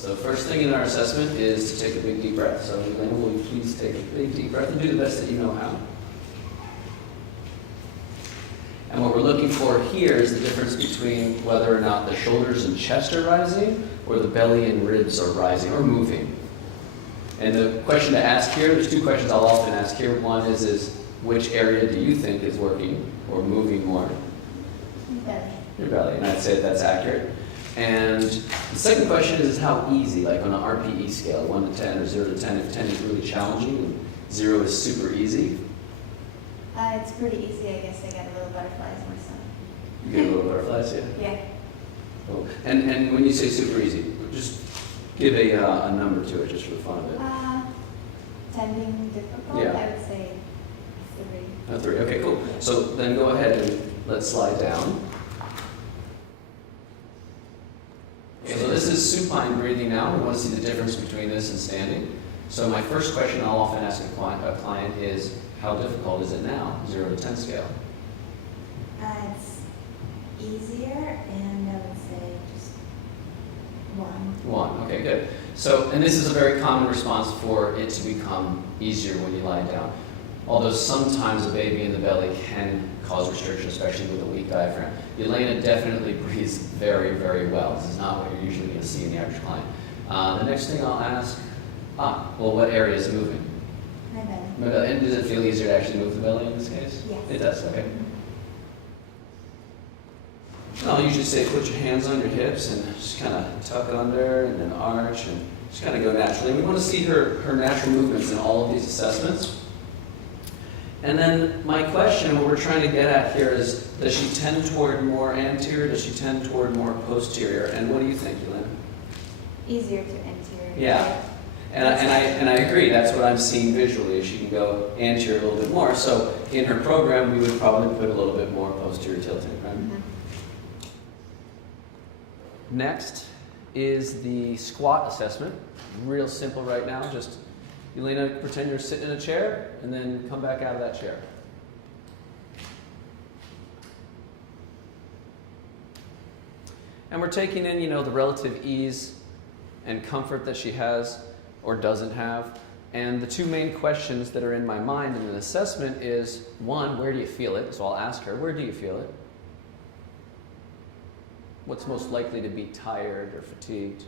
So first thing in our assessment is to take a big deep breath. So Elena, will you please take a big deep breath and do the best that you know how. And what we're looking for here is the difference between whether or not the shoulders and chest are rising or the belly and ribs are rising or moving. And the question to ask here, there's two questions I'll often ask here. One is which area do you think is working or moving more? Belly. Your belly, and I'd say that's accurate. And the second question is how easy, like on an RPE scale, 1 to 10 or 0 to 10, if 10 is really challenging and 0 is super easy. It's pretty easy, I guess. I got a little butterflies myself. You get a little butterflies, yeah? Yeah. Cool. And when you say super easy, just give a number to it just for the fun of it. Tending difficult, Yeah. I would say 3. 3, okay, cool. So then go ahead and let's slide down. Okay, so this is supine breathing now. We want to see the difference between this and standing. So my first question I'll often ask a client is, how difficult is it now, 0 to 10 scale? It's easier, and I would say just 1. 1, okay, good. So, and this is a very common response for it to become easier when you lie down. Although sometimes a baby in the belly can cause restriction, especially with a weak diaphragm. Elena definitely breathes very, very well. This is not what you're usually going to see in the average client. The next thing I'll ask, well, what area is moving? My belly. My belly. And does it feel easier to actually move the belly in this case? Yes. It does, okay. I'll usually say put your hands on your hips and just kind of tuck under and then arch and just kind of go naturally. We want to see her natural movements in all of these assessments. And then my question, what we're trying to get at here is, does she tend toward more anterior? Does she tend toward more posterior? And what do you think, Elena? Easier to anterior. Yeah. And I agree. That's what I'm seeing visually. She can go anterior a little bit more. So in her program, we would probably put a little bit more posterior tilting, right? Mm-hmm. Next is the squat assessment. Real simple right now. Just, Elena, pretend you're sitting in a chair and then come back out of that chair. And we're taking in, the relative ease and comfort that she has or doesn't have. And the two main questions that are in my mind in an assessment is, one, where do you feel it? So I'll ask her, where do you feel it? What's most likely to be tired or fatigued?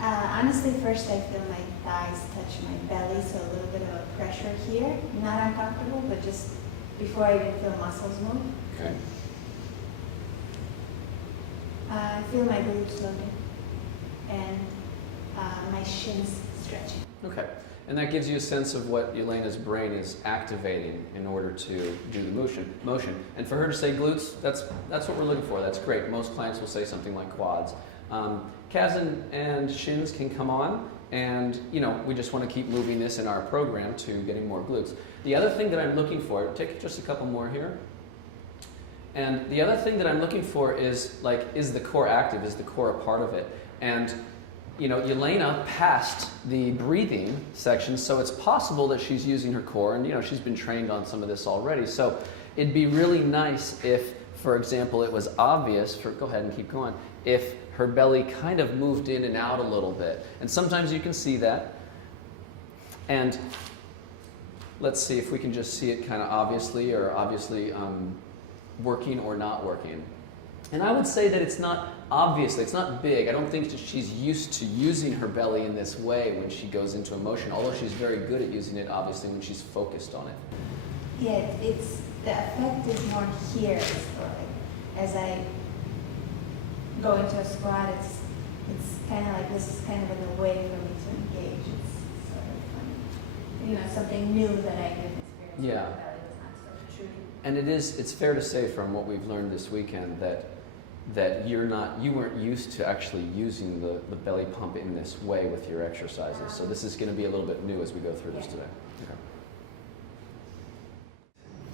Honestly, first I feel my thighs touch my belly, so a little bit of a pressure here. Not uncomfortable, but just before I even feel muscles move. Okay. I feel my glutes loaded and my shins stretching. Okay. And that gives you a sense of what Elena's brain is activating in order to do the motion. And for her to say glutes, that's what we're looking for. That's great. Most clients will say something like quads. Calves and shins can come on, and we just want to keep moving this in our program to getting more glutes. The other thing that I'm looking for, take just a couple more here. And the other thing that I'm looking for is is the core active? Is the core a part of it? And Elena passed the breathing section, so it's possible that she's using her core, and she's been trained on some of this already. So it'd be really nice if, for example, it was obvious, go ahead and keep going, if her belly kind of moved in and out a little bit. And sometimes you can see that. And let's see if we can just see it kind of obviously working or not working. And I would say that it's not obviously, it's not big. I don't think that she's used to using her belly in this way when she goes into emotion, although she's very good at using it, obviously, when she's focused on it. Yeah, the effect is more here. So as I go into a squat, it's kind of like this is kind of in a way for me to engage. It's sort of something new that I can experience. Yeah. With my belly that's not so protruding. And it's fair to say from what we've learned this weekend that you weren't used to actually using the belly pump in this way with your exercises. So this is going to be a little bit new as we go through this today. Okay.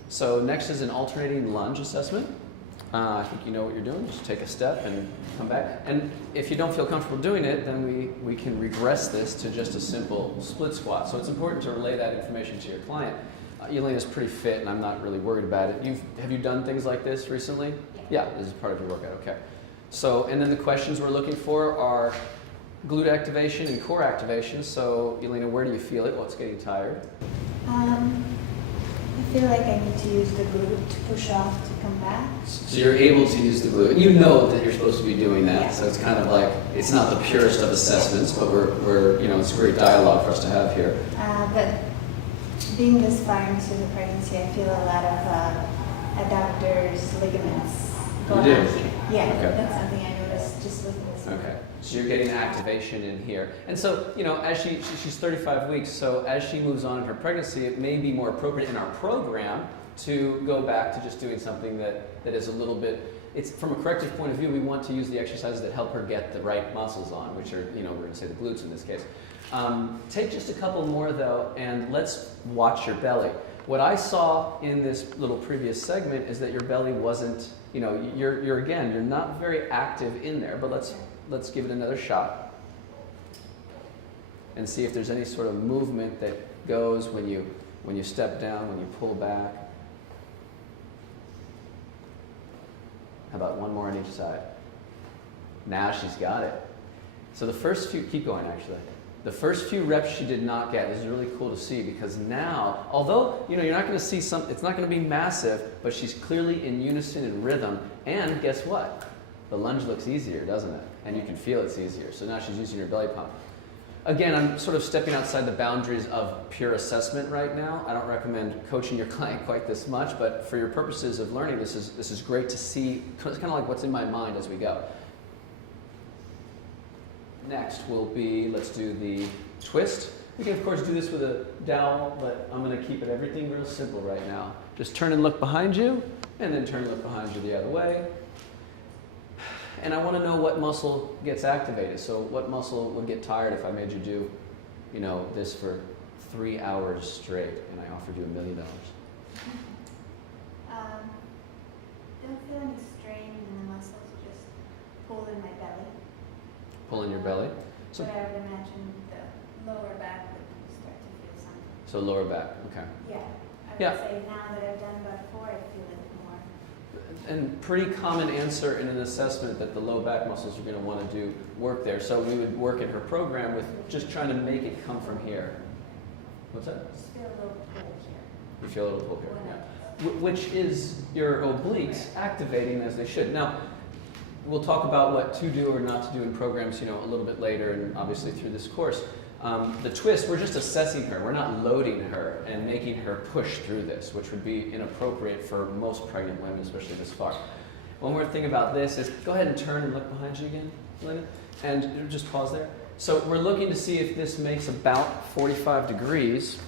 So next is an alternating lunge assessment. I think you know what you're doing. Just take a step and come back. And if you don't feel comfortable doing it, then we can regress this to just a simple split squat. So it's important to relay that information to your client. Elena's pretty fit, and I'm not really worried about it. Have you done things like this recently? Yeah, this is part of your workout. Okay. So, and then the questions we're looking for are, glute activation and core activation. So, Elena, where do you feel it? What's getting tired? I feel like I need to use the glute to push off to come back. So you're able to use the glute. You know that you're supposed to be doing that. Yeah. So it's kind of like, it's not the purest of assessments, but we're it's great dialogue for us to have here. But being this far into the pregnancy, I feel a lot of adductors, ligaments going You on do? here. Yeah, Okay. that's something I noticed just looking at this. Okay, so you're getting activation in here. And so, as she's 35 weeks, so as she moves on in her pregnancy, it may be more appropriate in our program to go back to just doing something that is a little bit, it's from a corrective point of view, we want to use the exercises that help her get the right muscles on, which are, we're going to say the glutes in this case. Take just a couple more though, and let's watch your belly. What I saw in this little previous segment is that your belly wasn't, you're not very active in there, but let's give it another shot and see if there's any sort of movement that goes when you step down, when you pull back. How about one more on each side? Now she's got it. So the first few, keep going actually. The first few reps she did not get. This is really cool to see because now, although you're not going to see it's not going to be massive, but she's clearly in unison and rhythm. And guess what? The lunge looks easier, doesn't it? And you can feel it's easier. So now she's using her belly pump. Again, I'm sort of stepping outside the boundaries of pure assessment right now. I don't recommend coaching your client quite this much, but for your purposes of learning, this is great to see. It's kind of like what's in my mind as we go. Next will be, let's do the twist. We can of course do this with a dowel, but I'm going to keep everything real simple right now. Just turn and look behind you, and then turn and look behind you the other way. And I want to know what muscle gets activated. So what muscle would get tired if I made you do, this for 3 hours straight, and I offered you $1 million? Don't feel any strain in the muscles, just pull in my belly. Pull in your belly. So, but I would imagine the lower back would start to feel something. So lower back, okay. Yeah. Yeah. I would say now that I've done about 4, I feel it more. And pretty common answer in an assessment that the low back muscles are going to want to do work there. So we would work in her program with just trying to make it come from here. What's that? Just feel a little pull here. You feel a little pull here, yeah. Which is your obliques activating as they should. Now, we'll talk about what to do or not to do in programs, a little bit later and obviously through this course. The twist, we're just assessing her. We're not loading her and making her push through this, which would be inappropriate for most pregnant women, especially this far. One more thing about this is, go ahead and turn and look behind you again, Elena, and just pause there. So we're looking to see if this makes about 45 degrees,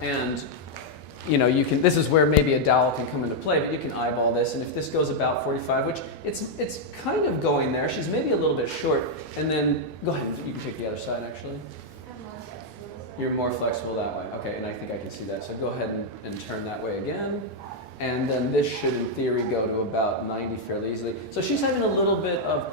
and this is where maybe a dowel can come into play, but you can eyeball this, and if this goes about 45, which it's kind of going there, she's maybe a little bit short, and then, go ahead, you can take the other side actually. I'm more flexible. You're more flexible that way, okay, and I think I can see that. So go ahead and turn that way again, and then this should in theory go to about 90 fairly easily. So she's having a little bit of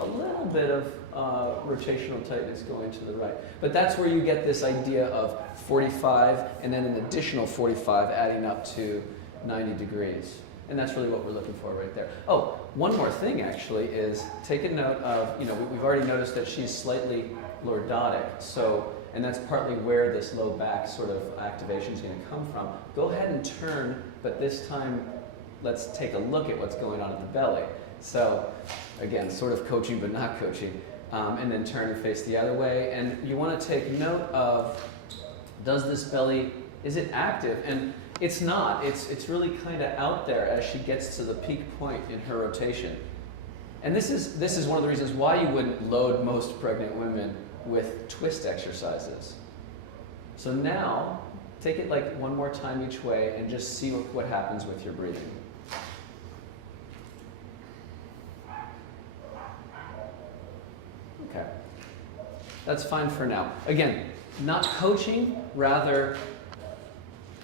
rotational tightness going to the right. But that's where you get this idea of 45 and then an additional 45 adding up to 90 degrees. And that's really what we're looking for right there. Oh, one more thing actually is take a note of, we've already noticed that she's slightly lordotic. So, and that's partly where this low back sort of activation is going to come from. Go ahead and turn, but this time let's take a look at what's going on in the belly. So again, sort of coaching but not coaching. And then turn and face the other way. And you want to take note of, does this belly, is it active? And it's not. It's really kind of out there as she gets to the peak point in her rotation. And this is one of the reasons why you wouldn't load most pregnant women with twist exercises. So now, take it like one more time each way and just see what happens with your breathing. Okay, that's fine for now. Again, not coaching, rather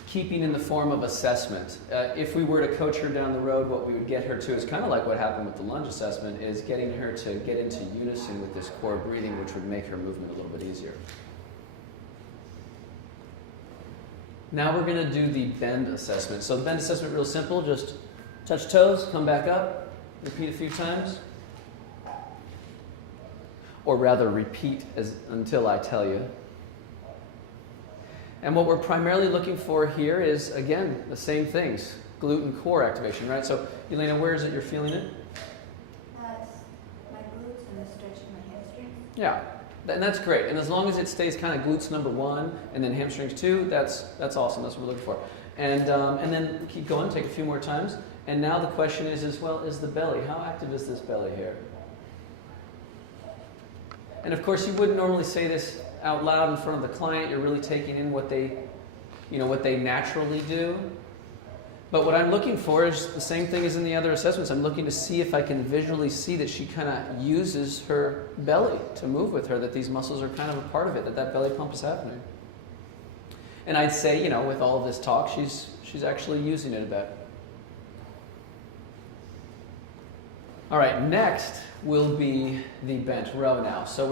keeping in the form of assessment. If we were to coach her down the road, what we would get her to is kind of like what happened with the lunge assessment, is getting her to get into unison with this core breathing, which would make her movement a little bit easier. Now we're going to do the bend assessment. So the bend assessment, real simple, just touch toes, come back up, repeat a few times. or rather repeat until I tell you. And what we're primarily looking for here is, again, the same things, glute and core activation, right? So, Elena, where is it you're feeling it? My glutes and the stretch of my hamstrings. Yeah, and that's great. And as long as it stays kind of glutes number 1 and then hamstrings 2, that's awesome. That's what we're looking for. And then keep going, take a few more times. And now the question is well, is the belly? How active is this belly here? And of course, you wouldn't normally say this out loud in front of the client. You're really taking in what they naturally do. But what I'm looking for is the same thing as in the other assessments. I'm looking to see if I can visually see that she kind of uses her belly to move with her, that these muscles are kind of a part of it, that belly pump is happening. And I'd say, with all of this talk, she's actually using it a bit. All right, next will be the bent row now. So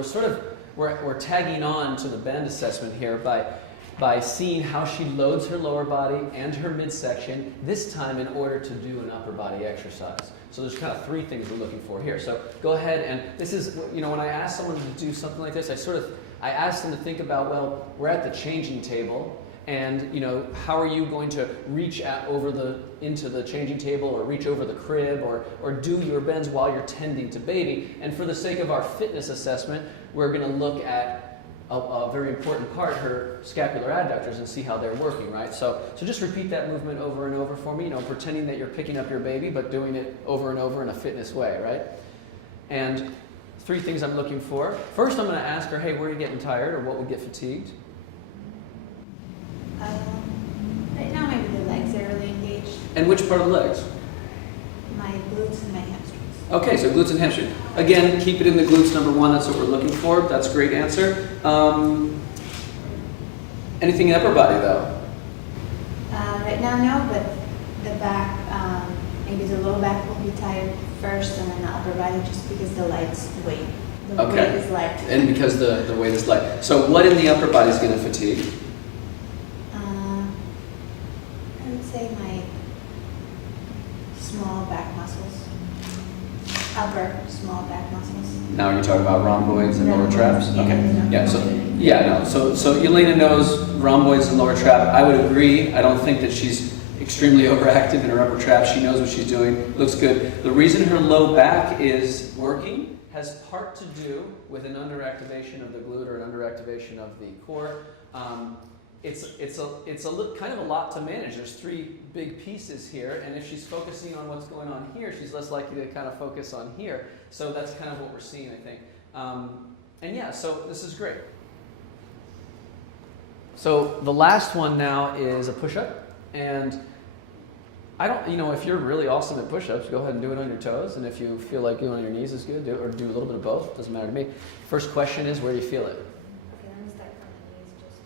we're tagging on to the bend assessment here by seeing how she loads her lower body and her midsection, this time in order to do an upper body exercise. So there's kind of 3 things we're looking for here. So go ahead, and this is, when I ask someone to do something like this, I ask them to think about, well, we're at the changing table, and how are you going to reach into the changing table, or reach over the crib, or do your bends while you're tending to baby. And for the sake of our fitness assessment, we're going to look at a very important part, her scapular adductors, and see how they're working, right? So just repeat that movement over and over for me, pretending that you're picking up your baby, but doing it over and over in a fitness way, right? And 3 things I'm looking for. First, I'm going to ask her, hey, where are you getting tired, or what would get fatigued? Right now, maybe the legs are really engaged. And which part of the legs? My glutes and my hamstrings. Okay, so glutes and hamstring. Again, keep it in the glutes number 1. That's what we're looking for. That's a great answer. Anything in upper body, though? Right now, no, but the back, maybe the low back will be tired first, and then the upper body, just because the light's weight. The weight is light. And because the weight is light. So what in the upper body is going to fatigue? I would say my small back muscles. Upper small back muscles. Now are you talking about rhomboids and lower traps? Yeah, Okay. Yeah. So Elena knows rhomboids and lower trap. I would agree. I don't think that she's extremely overactive in her upper trap. She knows what she's doing. Looks good. The reason her low back is working has part to do with an underactivation of the glute or an underactivation of the core. It's kind of a lot to manage. There's 3 big pieces here, and if she's focusing on what's going on here, she's less likely to kind of focus on here. So that's kind of what we're seeing, I think. And yeah, so this is great. So the last one now is a push-up, and if you're really awesome at push-ups, go ahead and do it on your toes, and if you feel like doing it on your knees is good, do it, or do a little bit of both. Doesn't matter to me. First question is, where do you feel it? Okay, let me start from the knees just to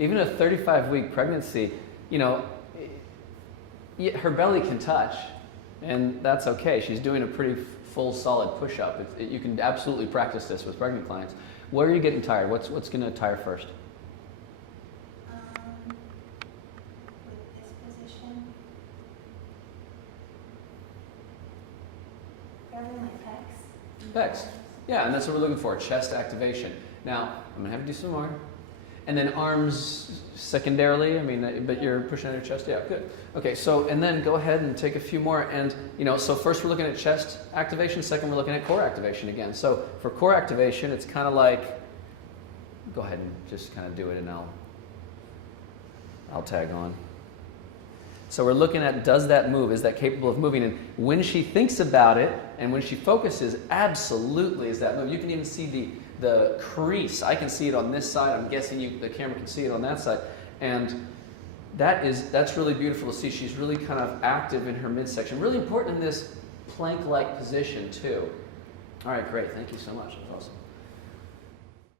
Even a 35-week pregnancy, her belly can touch, and that's okay. She's doing a pretty full, solid push-up. You can absolutely practice this with pregnant clients. Where are you getting tired? What's going to tire first? with this position. Probably my pecs. Pecs. Yeah, and that's what we're looking for, chest activation. Now, I'm going to have to do some more. And then arms secondarily, but you're pushing on your chest. Yeah, good. Okay, and then go ahead and take a few more. And, so first we're looking at chest activation. Second, we're looking at core activation again. So for core activation, it's kind of like, go ahead and just kind of do it, and I'll tag on. So we're looking at, does that move? Is that capable of moving? And when she thinks about it, and when she focuses, absolutely is that move. You can even see the crease. I can see it on this side. I'm guessing the camera can see it on that side. And that's really beautiful to see. She's really kind of active in her midsection. Really important in this plank-like position too. All right, great. Thank you so much. That's awesome.